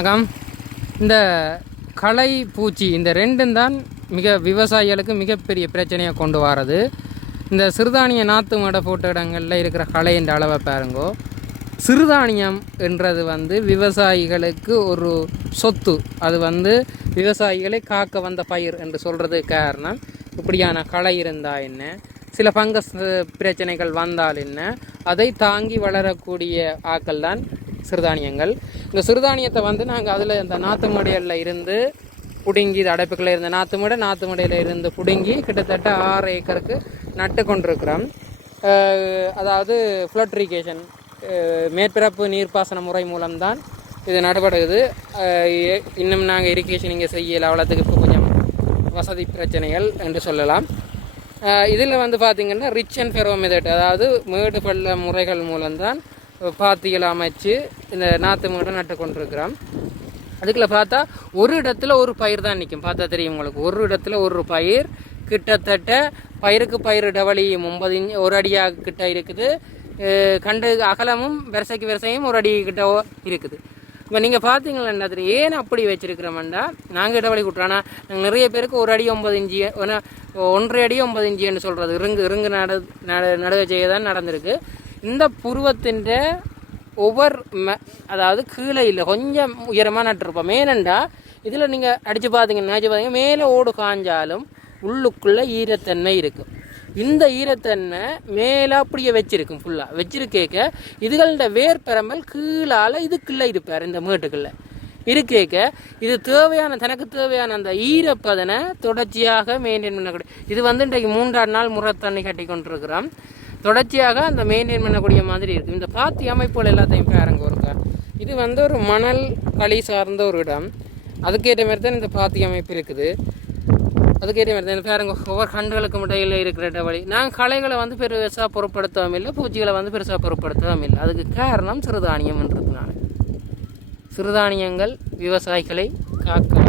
வணக்கம். இந்த களை பூச்சி இந்த ரெண்டும் தான் விவசாயிகளுக்கு மிகப்பெரிய பிரச்சனையை கொண்டு வரது. இந்த சிறுதானிய நாற்று மடை போட்ட இடங்களில் இருக்கிற களை என்ற அளவை பாருங்கோ. சிறுதானியம் என்றது விவசாயிகளுக்கு ஒரு சொத்து. அது விவசாயிகளை காக்க வந்த பயிர் என்று சொல்கிறது காரணம். இப்படியான களை இருந்தால் என்ன, சில ஃபங்கஸ் பிரச்சனைகள் வந்தால் என்ன, அதை தாங்கி வளரக்கூடிய ஆக்கள் தான் சிறுதானியங்கள். இந்த சிறுதானியத்தை நாங்கள் அதில் இந்த நாற்று மடையில் இருந்து பிடுங்கி, இது அடைப்புகளில் இருந்த நாற்று மடையில் இருந்து பிடுங்கி கிட்டத்தட்ட 6 ஏக்கருக்கு நட்டு கொண்டிருக்கிறோம். அதாவது ஃப்ளட் இரிகேஷன், மேற்பரப்பு நீர்ப்பாசன முறை மூலம்தான் இது நடைபெறுகிறது. இன்னும் நாங்கள் இரிகேஷன் இங்கே செய்யலை, அவ்வளோத்துக்கு இப்போ கொஞ்சம் வசதி பிரச்சனைகள் என்று சொல்லலாம். இதில் பார்த்திங்கன்னா ரிச் அண்ட் ஃபெரோ மெத்தட், அதாவது மேடு பள்ள முறைகள் மூலம்தான் பாத்திகளை அமைச்சு இந்த நாற்று மேடை நட்டு கொண்டிருக்கிறோம். அதுக்குள்ள பார்த்தா ஒரு இடத்துல ஒரு பயிர் தான் நிற்கும். பார்த்தா தெரியும் உங்களுக்கு, ஒரு இடத்துல ஒரு பயிர். கிட்டத்தட்ட பயிருக்கு பயிர் இடைவெளி 9 இன்ச், ஒரு அடியாக கிட்ட இருக்குது. கண்டு அகலமும் வரிசையும் ஒரு அடி கிட்ட இருக்குது. இப்போ நீங்கள் பார்த்தீங்களா தெரியும். ஏன் அப்படி வச்சிருக்கிறோம்டா, நாங்கள் இடைவெளி கூட்டுறோன்னா நாங்கள் நிறைய பேருக்கு 1 அடி 9 இன்ச்சு, 1.5 அடி 9 இன்ச்சுன்னு சொல்கிறது இருங்கு நடுவே செய்ய தான் நடந்திருக்கு. இந்த புருவத்தின் ஒவ்வொரு அதாவது கீழே இல்லை, கொஞ்சம் உயரமாக நட்டுருப்போம். மேனண்டா இதில் நீங்கள் அடித்து பார்த்தீங்கன்னா மேலே ஓடு காஞ்சாலும் உள்ளுக்குள்ளே ஈரத்தன்மை இருக்கும். இந்த ஈரத்தன்மை மேலே அப்படியே வச்சிருக்கும், ஃபுல்லாக வச்சிருக்கேக்க இதுகளோட வேர்பெரம்பல் கீழால் இதுக்குள்ளே இருப்பார். இந்த மேட்டுக்குள்ளே இருக்கேக்க இது தனக்கு தேவையான அந்த ஈரப்பதனை தொடர்ச்சியாக மெயின்டைன் பண்ணக்கூடிய. இது இன்றைக்கு 3ஆம் நாள் முறை தண்ணி கட்டி கொண்டிருக்கிறோம். தொடர்ச்சியாக அந்த மெயின்டைன் பண்ணக்கூடிய மாதிரி இருக்குது. இந்த பாத்தி அமைப்புகள் எல்லாத்தையும் பாருங்க ஒருக்கா. இது ஒரு மணல் களி சார்ந்த ஒரு இடம். அதுக்கேற்ற மாதிரி தான் இந்த பாத்தி அமைப்பு இருக்குது. அதுக்கேற்ற மாதிரி தான் பாருங்க, ஒவ்வொரு கண்டுகளுக்கு இடையில் இருக்கிற வழி. நாங்கள் களைகளை பெருசாக பொருட்படுத்தவும் இல்லை, பூச்சிகளை பெருசாக பொருட்படுத்தவும் இல்லை. அதுக்கு காரணம் சிறுதானியம்ன்றதுனால. சிறுதானியங்கள் விவசாயிகளை காக்க